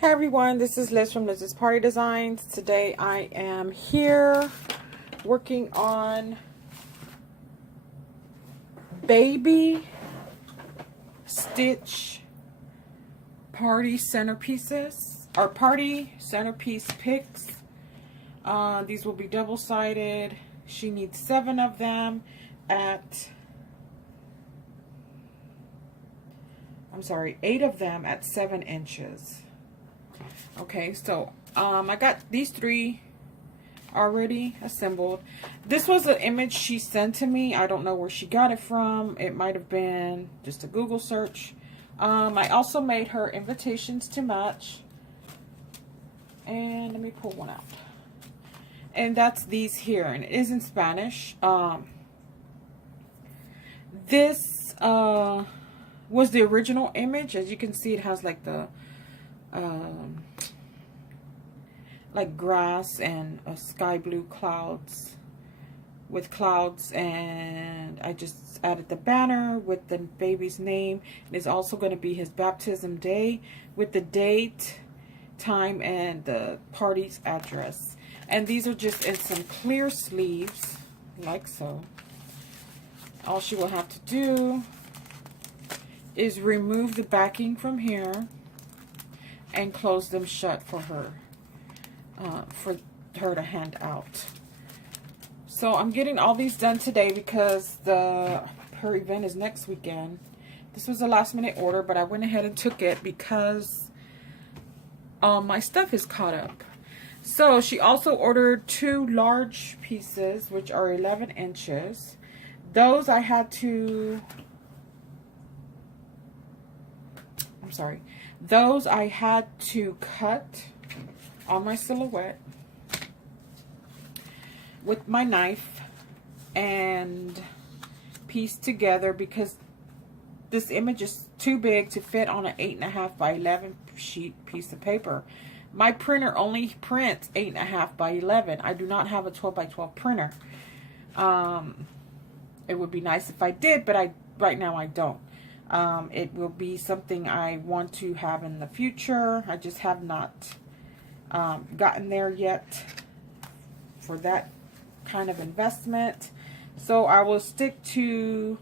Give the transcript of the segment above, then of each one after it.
Hey everyone, this is Liz from Liz's Party Designs. Today I am here working on baby stitch party centerpieces, or party centerpiece picks. These will be double-sided. She needs 7 of them at, 8 of them at 7 inches. Okay, so I got these 3 already assembled. This was an image she sent to me. I don't know where she got it from. It might have been just a Google search. I also made her invitations to match. And let me pull one out. And that's these here, and it is in Spanish. This was the original image. As you can see, it has like the like grass and sky blue clouds with clouds, and I just added the banner with the baby's name. It is also going to be his baptism day with the date, time, and the party's address. And these are just in some clear sleeves, like so. All she will have to do is remove the backing from here and close them shut for her to hand out. So I'm getting all these done today because her event is next weekend. This was a last minute order, but I went ahead and took it because my stuff is caught up. So she also ordered 2 large pieces, which are 11 inches. Those I had to, those I had to cut on my silhouette with my knife and piece together because this image is too big to fit on an 8.5 by 11 sheet piece of paper. My printer only prints 8.5 by 11. I do not have a 12 by 12 printer. It would be nice if I did, but right now I don't. It will be something I want to have in the future. I just have not gotten there yet for that kind of investment. So I will stick to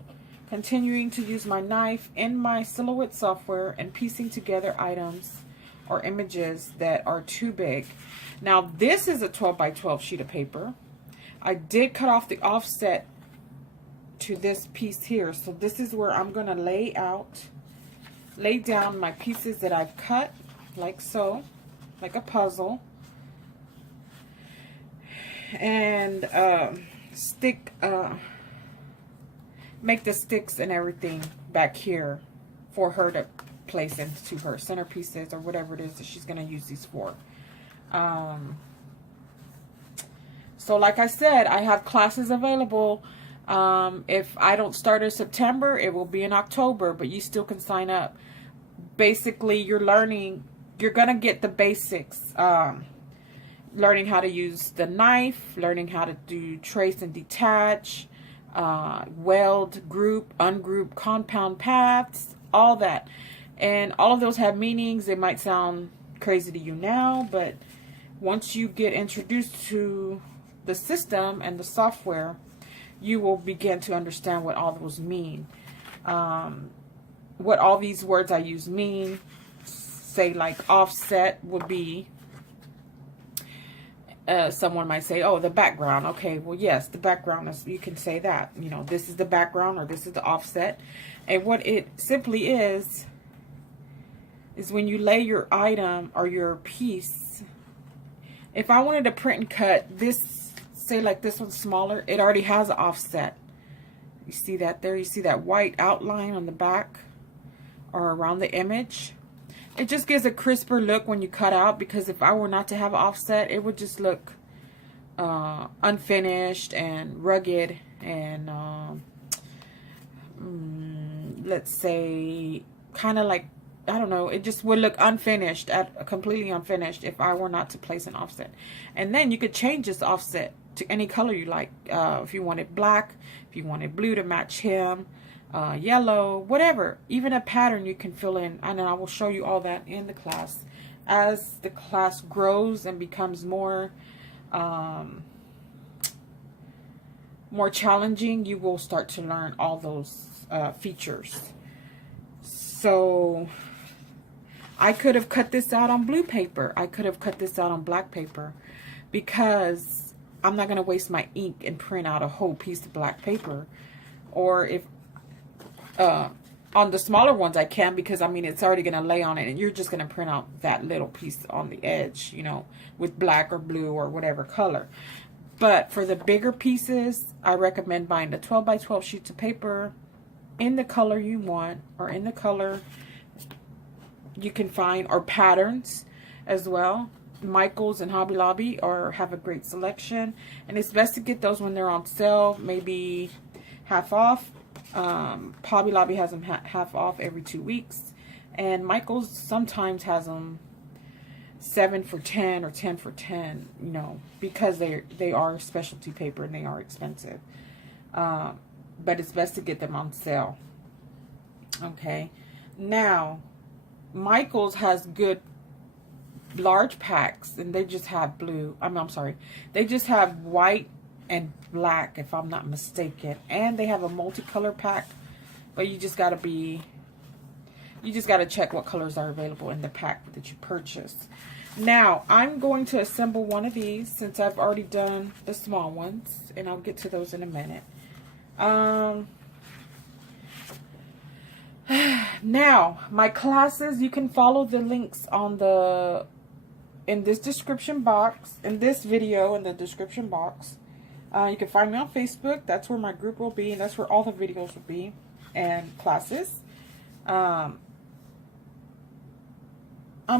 continuing to use my knife in my silhouette software and piecing together items or images that are too big. Now this is a 12 by 12 sheet of paper. I did cut off the offset to this piece here, so this is where I'm gonna lay down my pieces that I've cut, like so, like a puzzle, and make the sticks and everything back here for her to place into her centerpieces or whatever it is that she's gonna use these for. So like I said, I have classes available. If I don't start in September, it will be in October, but you still can sign up. Basically, you're going to get the basics. Learning how to use the knife, learning how to do trace and detach, weld, group, ungroup, compound paths, all that. And all of those have meanings. They might sound crazy to you now, but once you get introduced to the system and the software, you will begin to understand what all those mean. What all these words I use mean. Say like offset would be, someone might say, oh, the background. Okay, well, yes, the background is, you can say that. You know, this is the background or this is the offset. And what it simply is when you lay your item or your piece. If I wanted to print and cut this, say like this one's smaller, it already has an offset. You see that there? You see that white outline on the back or around the image? It just gives a crisper look when you cut out, because if I were not to have an offset, it would just look unfinished and rugged and let's say kind of like, I don't know, it just would look unfinished, completely unfinished if I were not to place an offset. And then you could change this offset to any color you like. If you wanted black, if you wanted blue to match him, yellow, whatever. Even a pattern you can fill in, and I will show you all that in the class. as the class grows and becomes more more challenging, you will start to learn all those features. So I could have cut this out on blue paper. I could have cut this out on black paper, because I'm not going to waste my ink and print out a whole piece of black paper. Or if on the smaller ones I can, because I mean it's already going to lay on it, and you're just going to print out that little piece on the edge, you know, with black or blue or whatever color. But for the bigger pieces, I recommend buying the 12 by 12 sheets of paper in the color you want, or in the color you can find, or patterns as well. Michael's and Hobby Lobby have a great selection, and it's best to get those when they're on sale, maybe half off. Hobby Lobby has them half off every 2 weeks, and Michael's sometimes has them 7 for 10 or 10 for 10, you know, because they are specialty paper and they are expensive. But it's best to get them on sale. Okay, now Michael's has good large packs, and they just have blue. I'm sorry, they just have white and black, if I'm not mistaken, and they have a multicolor pack. But you just gotta check what colors are available in the pack that you purchase. Now I'm going to assemble one of these, since I've already done the small ones, and I'll get to those in a minute. Now my classes, you can follow the links in this description box, in this video, in the description box. You can find me on Facebook. That's where my group will be, and that's where all the videos will be, and classes. I'm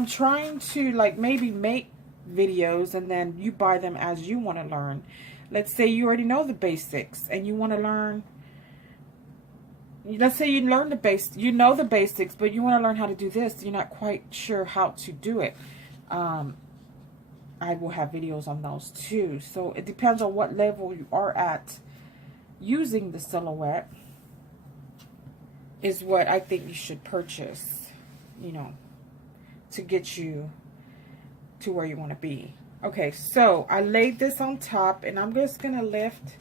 trying to maybe make videos, and then you buy them as you want to learn. Let's say you already know the basics and you want to learn. Let's say you know the basics, but you want to learn how to do this. You're not quite sure how to do it. I will have videos on those too. So it depends on what level you are at using the silhouette, is what I think you should purchase, you know, to get you to where you want to be. Okay, so I laid this on top, and I'm just going to lift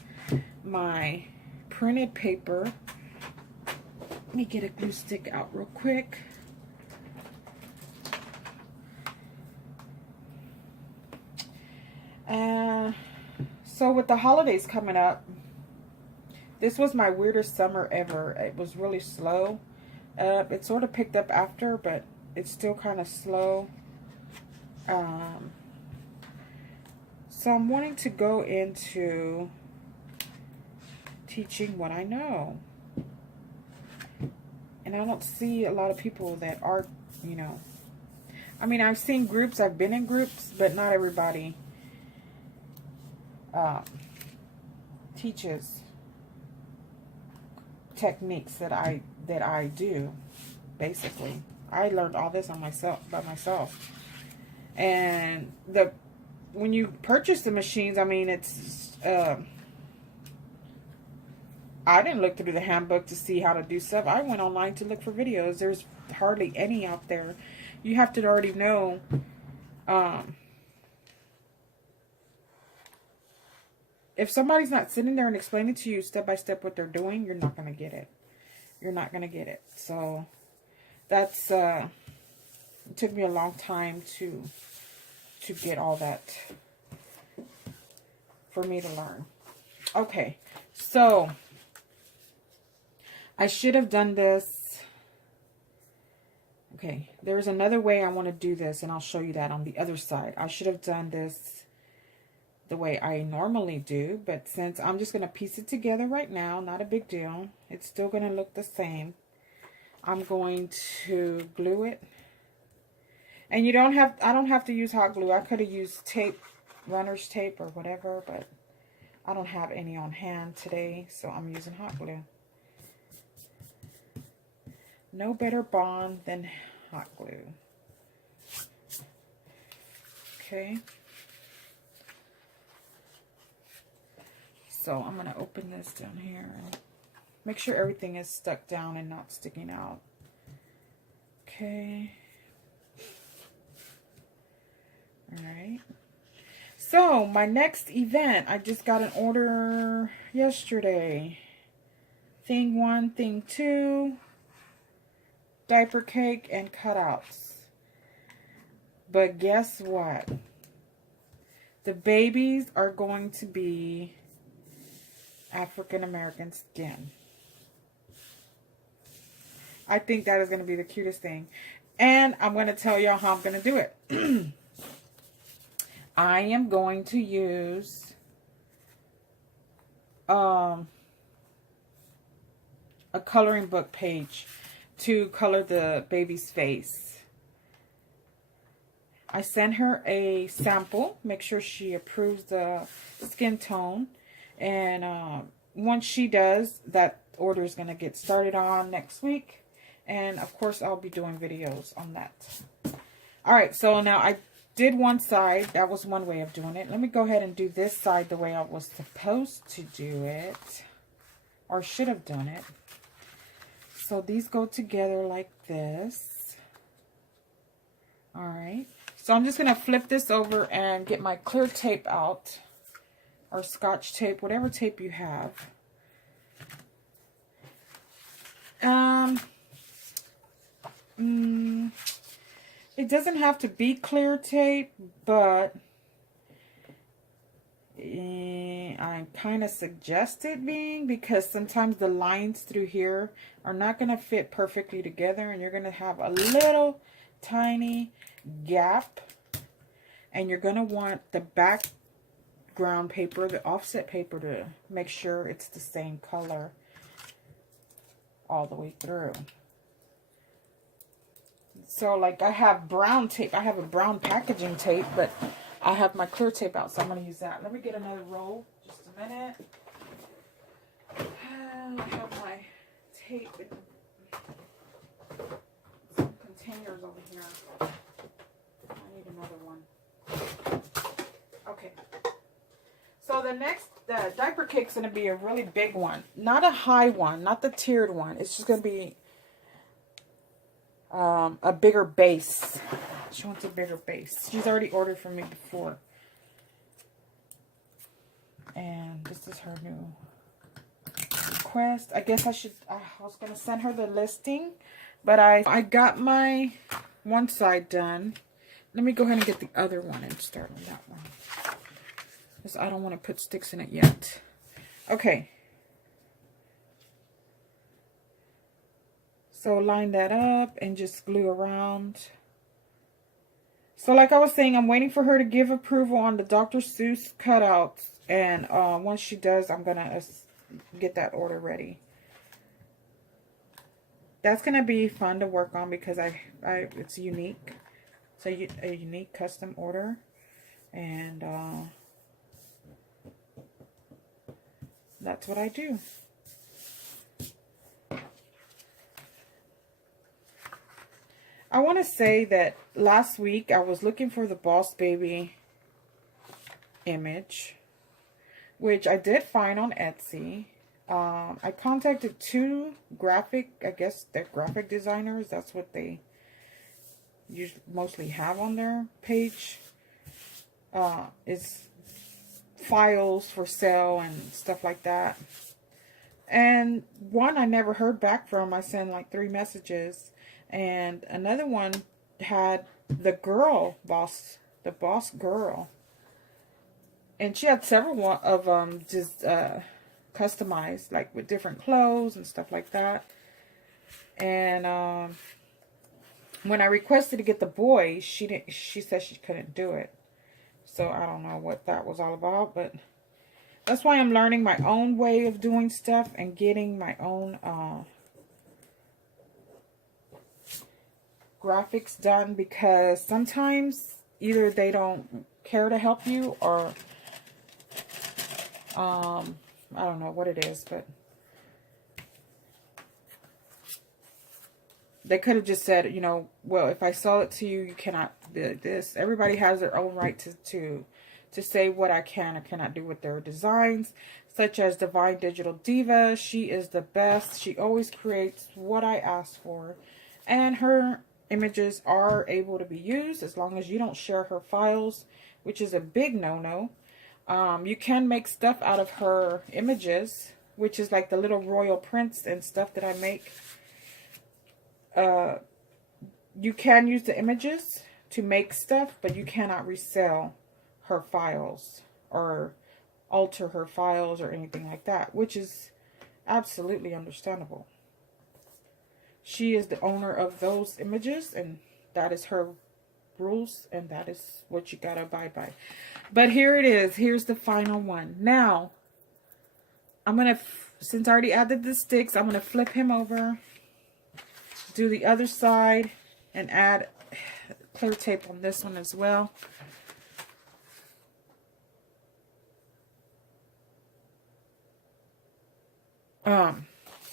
my printed paper. Let me get a glue stick out real quick. So with the holidays coming up, this was my weirdest summer ever. It was really slow. It sort of picked up after, but it's still kind of slow. So I'm wanting to go into teaching what I know. And I don't see a lot of people that are, you know. I mean, I've seen groups, I've been in groups, but not everybody teaches techniques that I do. Basically, I learned all this by myself. And when you purchase the machines, I mean, it's I didn't look through the handbook to see how to do stuff. I went online to look for videos. There's hardly any out there. You have to already know if somebody's not sitting there and explaining to you step by step what they're doing, you're not going to get it. You're not going to get it. So that's it took me a long time to get all that for me to learn. Okay, so I should have done this. Okay, there's another way I want to do this, and I'll show you that on the other side. I should have done this the way I normally do, but since I'm just going to piece it together right now, not a big deal. It's still going to look the same. I'm going to glue it. And I don't have to use hot glue. I could have used tape, runner's tape or whatever, but I don't have any on hand today, so I'm using hot glue. No better bond than hot glue. Okay. So I'm going to open this down here and make sure everything is stuck down and not sticking out. Okay. So, my next event, I just got an order yesterday. Thing 1, thing 2, diaper cake, and cutouts. But guess what? The babies are going to be African American skin. I think that is going to be the cutest thing. And I'm going to tell y'all how I'm going to do it. I am going to use a coloring book page to color the baby's face. I sent her a sample. Make sure she approves the skin tone. And once she does, that order is going to get started on next week. And of course, I'll be doing videos on that. Alright, so now I did one side. That was one way of doing it. Let me go ahead and do this side the way I was supposed to do it. Or should have done it. So these go together like this. Alright. So I'm just going to flip this over and get my clear tape out. Or scotch tape, whatever tape you have. It doesn't have to be clear tape, but I kind of suggest it being, because sometimes the lines through here are not going to fit perfectly together, and you're going to have a little tiny gap, and you're going to want the background paper, the offset paper, to make sure it's the same color all the way through. So, like, I have brown tape. I have a brown packaging tape, but I have my clear tape out, so I'm going to use that. Let me get another roll. Just a minute. I have my tape in some containers over here. I need another one. Okay. So, the diaper cake's going to be a really big one. Not a high one, not the tiered one. It's just going to be a bigger base. She wants a bigger base. She's already ordered from me before. And this is her new request. I guess I was going to send her the listing, but I got my one side done. Let me go ahead and get the other one and start on that one, because I don't want to put sticks in it yet. Okay. So line that up and just glue around. So like I was saying, I'm waiting for her to give approval on the Dr. Seuss cutouts. And once she does, I'm going to get that order ready. That's going to be fun to work on, because it's unique. It's a unique custom order. And that's what I do. I want to say that last week I was looking for the Boss Baby image, which I did find on Etsy. I contacted 2 I guess they're graphic designers. That's what they mostly have on their page. It's files for sale and stuff like that. And one I never heard back from. I sent like 3 messages. And another one had the boss girl. And she had several of them just customized, like with different clothes and stuff like that. And when I requested to get the boy, she said she couldn't do it. So I don't know what that was all about, but that's why I'm learning my own way of doing stuff and getting my own graphics done, because sometimes either they don't care to help you, or I don't know what it is, but they could have just said, you know, well, if I sell it to you, you cannot do this. Everybody has their own right to say what I can or cannot do with their designs, such as Divine Digital Diva. She is the best. She always creates what I ask for, and her images are able to be used as long as you don't share her files, which is a big no-no. You can make stuff out of her images, which is like the little royal prints and stuff that I make. You can use the images to make stuff, but you cannot resell her files or alter her files or anything like that, which is absolutely understandable. She is the owner of those images, and that is her rules, and that is what you gotta abide by. But here it is. Here's the final one. Now, I'm gonna, since I already added the sticks, I'm gonna flip him over, do the other side, and add clear tape on this one as well.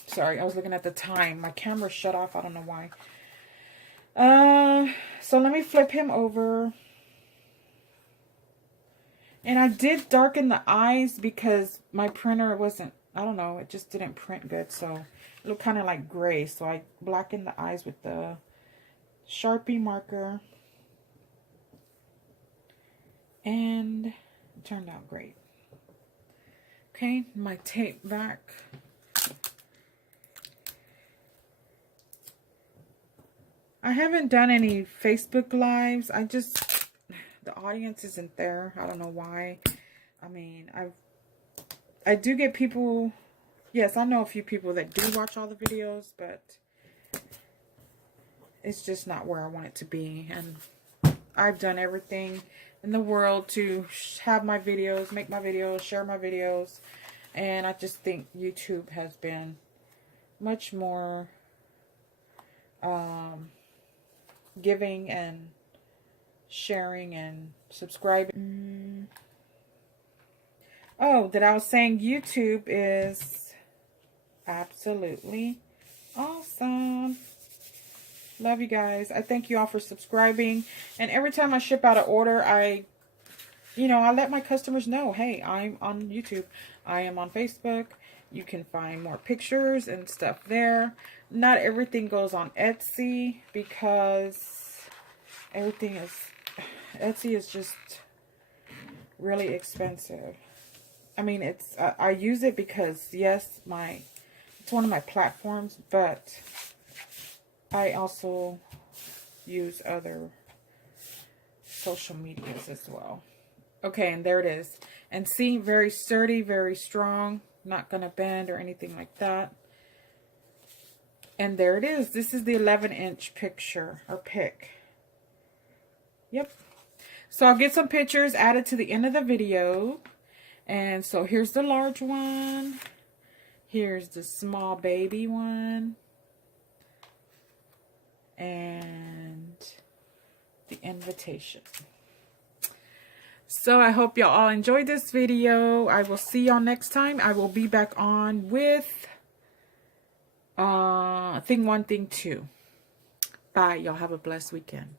Sorry, I was looking at the time. My camera shut off. I don't know why. So let me flip him over. And I did darken the eyes because my printer wasn't, I don't know, it just didn't print good. So it looked kind of like gray. So I blackened the eyes with the Sharpie marker. And it turned out great. Okay, my tape back. I haven't done any Facebook Lives. The audience isn't there. I don't know why. I mean, I do get people, yes, I know a few people that do watch all the videos, but it's just not where I want it to be. And I've done everything in the world to have my videos, make my videos, share my videos. And I just think YouTube has been much more giving and sharing and subscribing. Oh, that I was saying YouTube is absolutely awesome. Love you guys. I thank you all for subscribing. And every time I ship out an order, I let my customers know, hey, I'm on YouTube. I am on Facebook. You can find more pictures and stuff there. Not everything goes on Etsy because Etsy is just really expensive. I mean, I use it because, yes, it's one of my platforms, but I also use other social medias as well. Okay, and there it is. And see, very sturdy, very strong, not going to bend or anything like that. And there it is. This is the 11-inch picture, or pic. Yep. So I'll get some pictures added to the end of the video. And so here's the large one. Here's the small baby one. And the invitation. So I hope y'all all enjoyed this video. I will see y'all next time. I will be back on with thing 1, thing 2. Bye. Y'all have a blessed weekend.